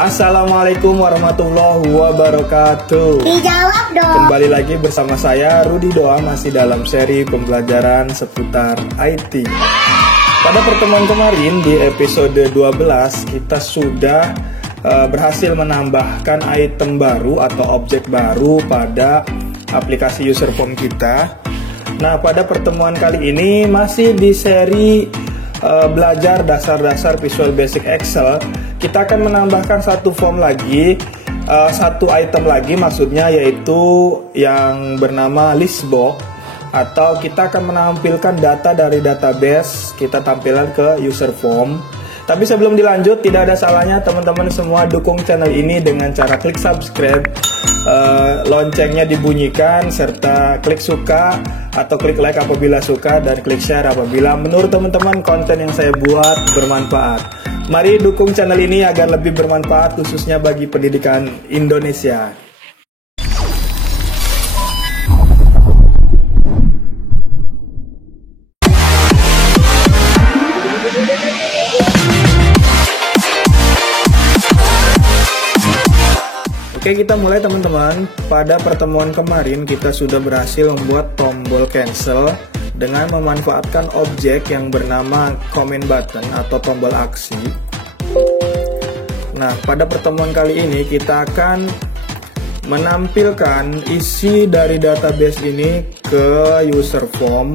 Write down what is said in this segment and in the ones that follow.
Assalamualaikum warahmatullahi wabarakatuh. Dijawab dong. Kembali lagi bersama saya Rudi Doa, masih dalam seri pembelajaran seputar IT. Pada pertemuan kemarin di episode 12 kita sudah berhasil menambahkan item baru atau objek baru pada aplikasi user form kita. Nah, pada pertemuan kali ini masih di seri belajar dasar-dasar Visual Basic Excel. Kita akan menambahkan satu form lagi, satu item lagi maksudnya, yaitu yang bernama list box, atau kita akan menampilkan data dari database kita tampilkan ke user form. Tapi sebelum dilanjut, tidak ada salahnya teman-teman semua dukung channel ini dengan cara klik subscribe, loncengnya dibunyikan, serta klik suka atau klik like apabila suka, dan klik share apabila menurut teman-teman konten yang saya buat bermanfaat. Mari dukung channel ini agar lebih bermanfaat khususnya bagi pendidikan Indonesia. Oke, kita mulai teman-teman. Pada pertemuan kemarin kita sudah berhasil membuat tombol cancel dengan memanfaatkan objek yang bernama comment button atau tombol aksi. Nah, pada pertemuan kali ini kita akan menampilkan isi dari database ini ke user form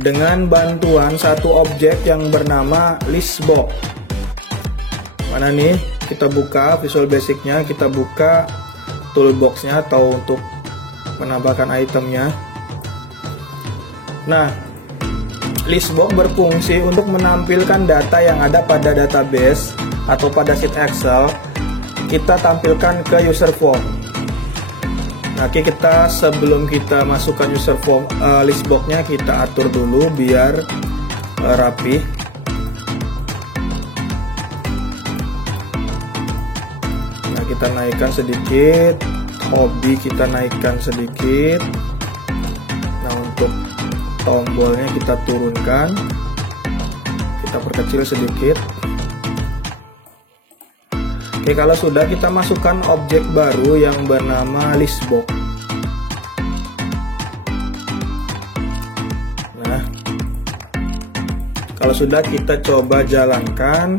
dengan bantuan satu objek yang bernama list box. Mana nih? Kita buka Visual Basic-nya, kita buka toolbox-nya atau untuk menambahkan itemnya. Nah, list box berfungsi untuk menampilkan data yang ada pada database atau pada sheet Excel, kita tampilkan ke user form. Nah, kita sebelum kita masukkan user form list box-nya, kita atur dulu biar rapi. Nah, kita naikkan sedikit, hobi kita naikkan sedikit. Nah, untuk tombolnya kita turunkan, kita perkecil sedikit. Oke, kalau sudah, kita masukkan objek baru yang bernama list box. Nah, kalau sudah, kita coba jalankan.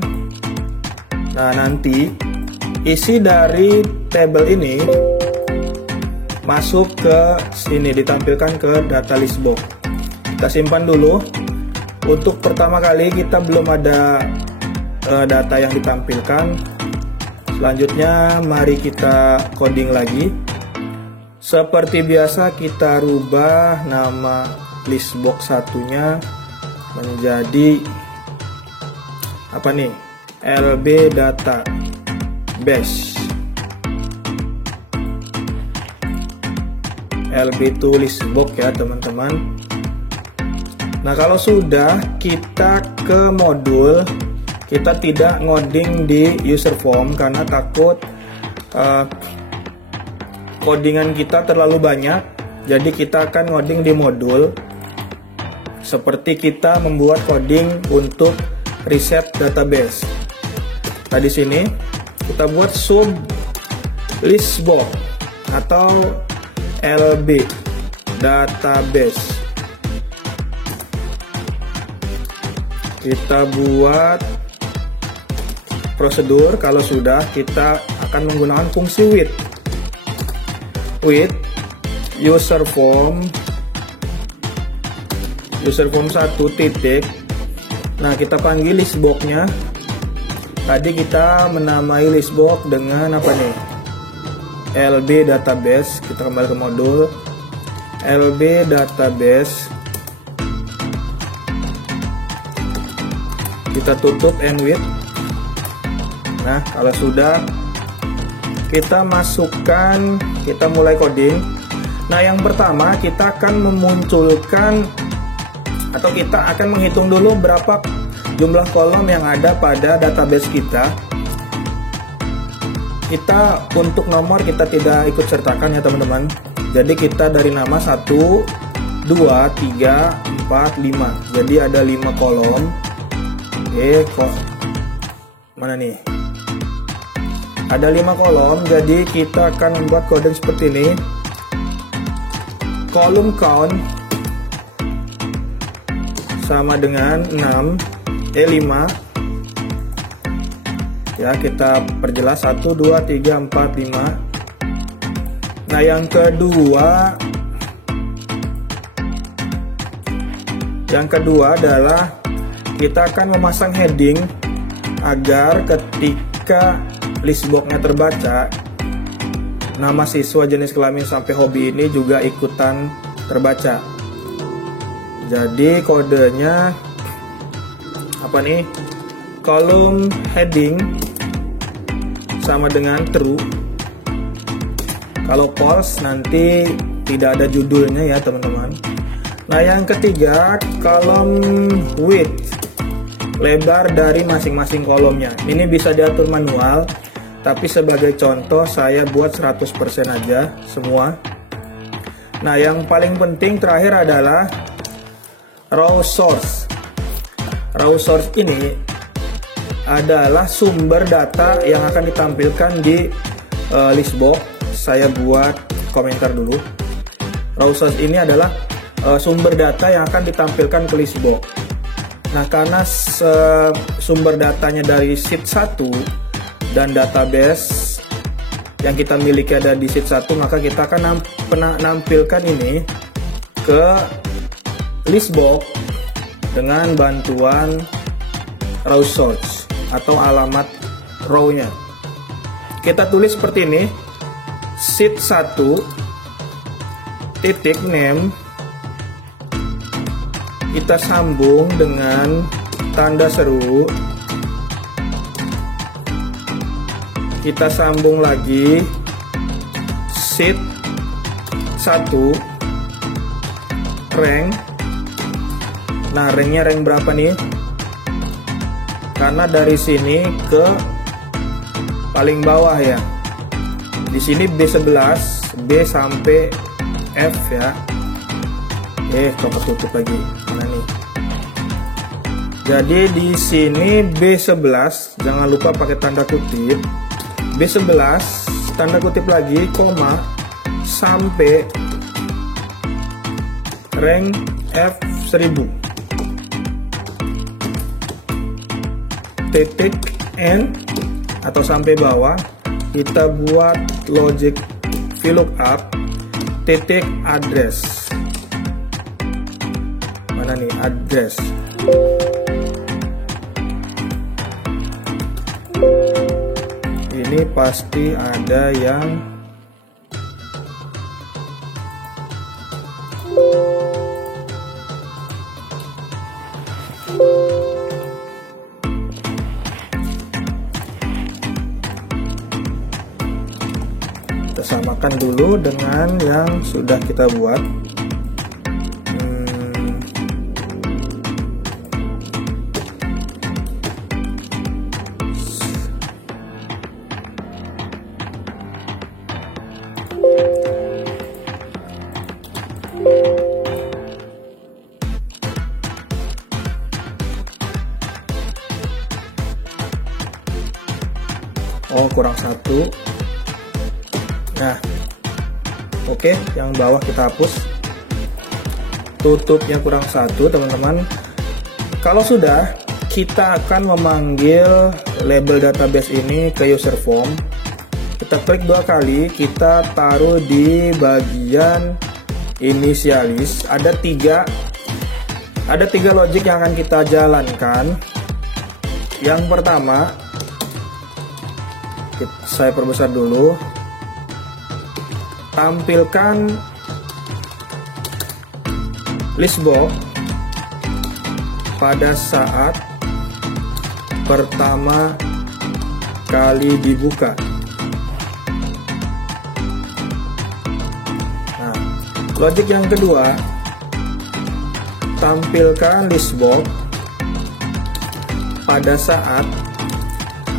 Nah, nanti isi dari tabel ini masuk ke sini, ditampilkan ke data list box. Kita simpan dulu. Untuk pertama kali kita belum ada data yang ditampilkan. Selanjutnya mari kita coding lagi. Seperti biasa kita rubah nama list box satunya menjadi apa nih? LB database. LB itu list box ya teman-teman. Nah, kalau sudah, kita ke modul. Kita tidak ngoding di user form karena takut codingan kita terlalu banyak. Jadi kita akan ngoding di modul. Seperti kita membuat coding untuk reset database. Nah, di sini kita buat sub list box atau LB database. Kita buat prosedur. Kalau sudah, kita akan menggunakan fungsi with user form 1 titik. Nah, kita panggil list box-nya. Tadi kita menamai list box dengan apa nih? LB database. Kita kembali ke modul LB database. Kita tutup and with. Nah, kalau sudah, kita masukkan, kita mulai coding. Nah, yang pertama kita akan memunculkan atau kita akan menghitung dulu berapa jumlah kolom yang ada pada database kita. Kita untuk nomor kita tidak ikut sertakan ya teman-teman. Jadi kita dari nama 1, 2, 3, 4, 5. Jadi ada 5 kolom. Oke, kok mana nih? Ada 5 kolom, jadi kita akan membuat kode seperti ini. Kolom count sama dengan 5. Ya, kita perjelas 1, 2, 3, 4, 5. Nah, yang kedua adalah kita akan memasang heading agar ketika listbox-nya terbaca, nama siswa, jenis kelamin sampai hobi ini juga ikutan terbaca. Jadi kodenya apa nih? Kolom heading sama dengan true. Kalau false nanti tidak ada judulnya ya teman-teman. Nah, yang ketiga, kolom width, lebar dari masing-masing kolomnya. Ini bisa diatur manual, tapi sebagai contoh saya buat 100% aja semua. Nah, yang paling penting terakhir adalah raw source. Raw source ini adalah sumber data yang akan ditampilkan di listbox. Saya buat komentar dulu. Raw source ini adalah sumber data yang akan ditampilkan ke listbox. Nah, karena sumber datanya dari sheet 1 dan database yang kita miliki ada di sheet 1, maka kita akan menampilkan ini ke listbox dengan bantuan raw source atau alamat row-nya. Kita tulis seperti ini, sheet 1 titik name, kita sambung dengan tanda seru, kita sambung lagi sheet 1 rank. Nah, ranknya rank berapa nih? Karena dari sini ke paling bawah ya. Di sini B11, B sampai F ya. Coba tutup lagi. Mana nih? Jadi di sini B11, jangan lupa pakai tanda kutip. B11 tanda kutip lagi, koma, sampai rank F1000. Titik N atau sampai bawah, kita buat logic VLOOKUP titik address. Mana nih address? Ini pasti ada yang kita samakan dulu dengan yang sudah kita buat. Oh, kurang 1. Nah, oke, yang bawah kita hapus. Tutupnya kurang 1, teman-teman. Kalau sudah, kita akan memanggil label database ini ke user form. Kita klik 2 kali, kita taruh di bagian inisialis. Ada tiga logic yang akan kita jalankan. Yang pertama, saya perbesar dulu. Tampilkan listbox pada saat pertama kali dibuka. Nah, logic yang kedua, tampilkan listbox pada saat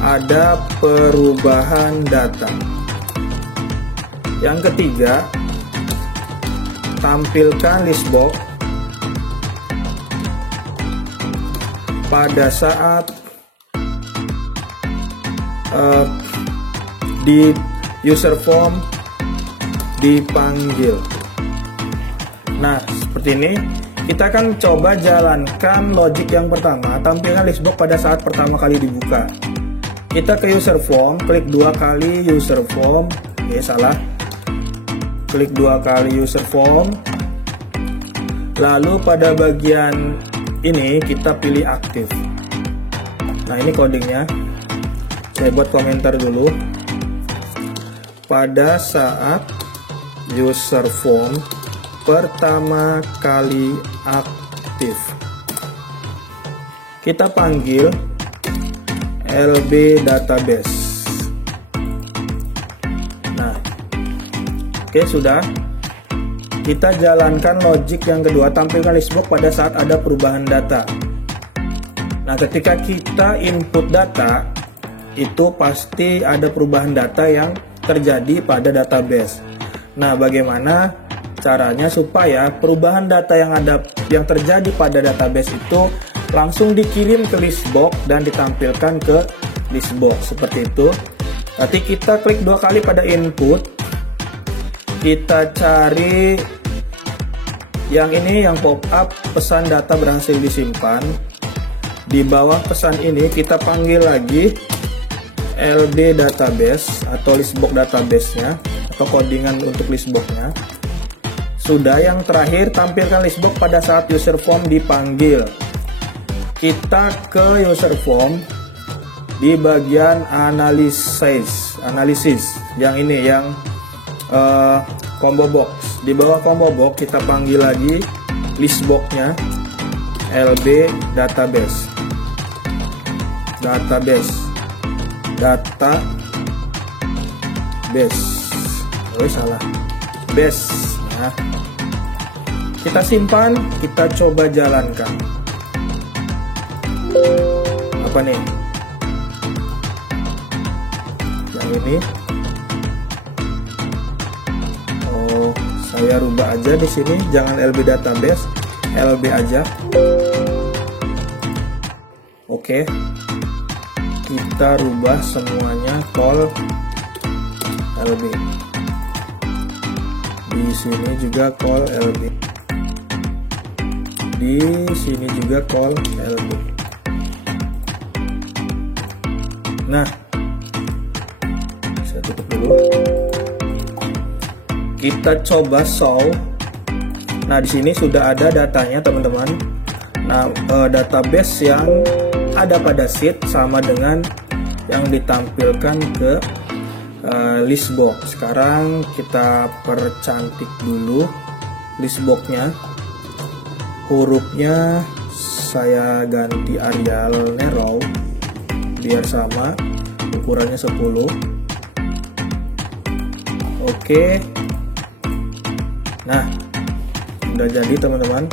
ada perubahan data. Yang ketiga, tampilkan listbox pada saat di user form dipanggil. Nah, seperti ini. Kita akan coba jalankan logic yang pertama, tampilkan listbox pada saat pertama kali dibuka. Kita ke user form, klik 2 kali user form. Salah. Klik 2 kali user form. Lalu pada bagian ini kita pilih aktif. Nah, ini codingnya. Saya buat komentar dulu. Pada saat user form pertama kali aktif, kita panggil LB database. Nah, oke, sudah. Kita jalankan logic yang kedua, tampilkan listbox pada saat ada perubahan data. Nah, ketika kita input data, itu pasti ada perubahan data yang terjadi pada database. Nah, bagaimana caranya supaya perubahan data yang terjadi pada database itu langsung dikirim ke listbox dan ditampilkan ke listbox seperti itu. Nanti kita klik 2 kali pada input. Kita cari yang ini, yang pop up pesan data berhasil disimpan. Di bawah pesan ini kita panggil lagi LB database atau listbox database-nya atau codingan untuk listbox-nya. Sudah, yang terakhir tampilkan listbox pada saat user form dipanggil. Kita ke user form di bagian analisis yang ini, yang combo box. Di bawah combo box kita panggil lagi listbox-nya LB database. Salah. Base. Nah, kita simpan, kita coba jalankan. Apa nih? Yang ini. Oh, saya rubah aja di sini, jangan LB database, LB aja. Oke. Kita rubah semuanya call LB. Di sini juga call LB. Di sini juga call LB. Nah, saya tutup dulu. Kita coba solve. Nah, di sini sudah ada datanya, teman-teman. Nah, database yang ada pada sheet sama dengan yang ditampilkan ke listbox. Sekarang kita percantik dulu listboxnya. Hurufnya saya ganti Arial Narrow biar sama, ukurannya 10. Oke. Nah, udah jadi, teman-teman.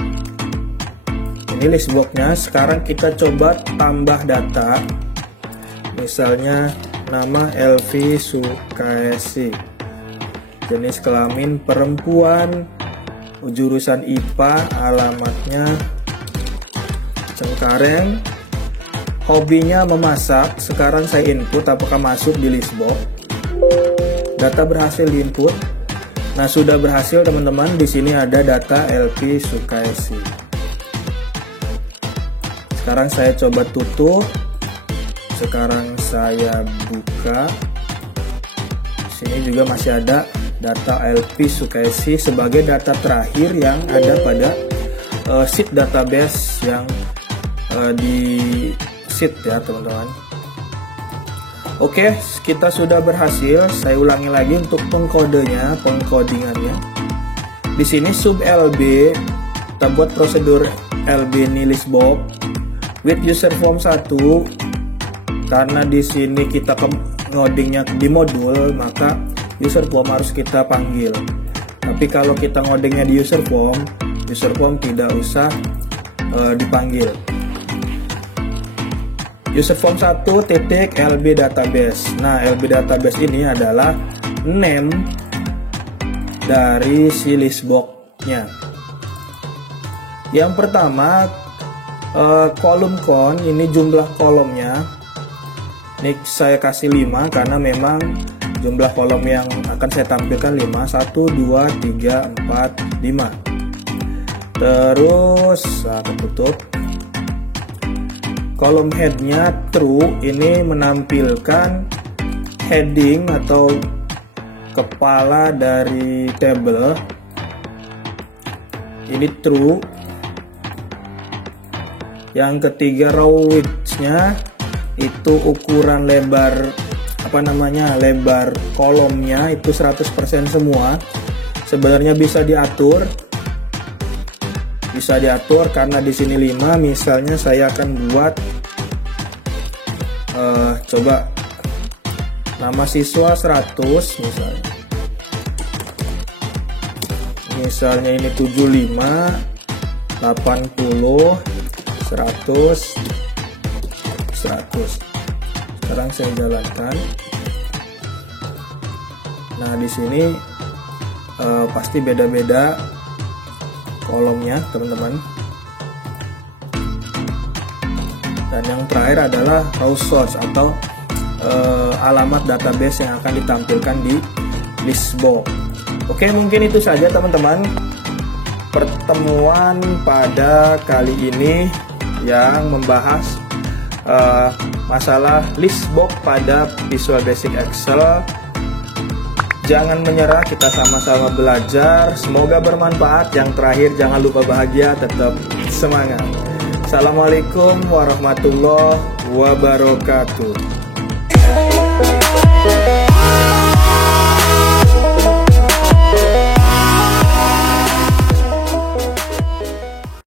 Ini listboxnya. Sekarang kita coba tambah data. Misalnya nama Elvi Sukaisi, jenis kelamin perempuan, jurusan IPA, alamatnya Cengkareng, hobinya memasak. Sekarang saya input apakah masuk di listbox. Data berhasil diinput. Nah, sudah berhasil, teman-teman. Di sini ada data Elvi Sukaisi. Sekarang saya coba tutup. Sekarang saya buka. Di sini juga masih ada data Elvi Sukaisi sebagai data terakhir yang ada pada sheet database yang di sheet ya, teman-teman. Oke, kita sudah berhasil. Saya ulangi lagi untuk pengkodingannya. Di sini sub LB, kita buat prosedur LB ini listbox with user form 1. Karena di sini kita ngodingnya di modul, maka user form harus kita panggil. Tapi kalau kita ngodingnya di user form tidak usah dipanggil. User form 1 titik LB database. Nah, LB database ini adalah name dari si listbox-nya. Yang pertama, kolom ini jumlah kolomnya. Ini saya kasih 5 karena memang jumlah kolom yang akan saya tampilkan 5, 1, 2, 3, 4, 5. Terus aku tutup. Kolom headnya true, ini menampilkan heading atau kepala dari tabel. Ini true. Yang ketiga row width-nya itu ukuran lebar lebar kolomnya itu 100% semua. Sebenarnya bisa diatur karena di sini 5, misalnya saya akan buat coba nama siswa 100 misalnya ini 75, 80, 100. Sekarang saya jalankan. Nah, di sini pasti beda-beda kolomnya, teman-teman. Dan yang terakhir adalah row source atau alamat database yang akan ditampilkan di list box. Oke, mungkin itu saja teman-teman pertemuan pada kali ini yang membahas masalah list box pada Visual Basic Excel. Jangan menyerah, kita sama-sama belajar. Semoga bermanfaat. Yang terakhir, jangan lupa bahagia, tetap semangat. Assalamualaikum warahmatullahi wabarakatuh.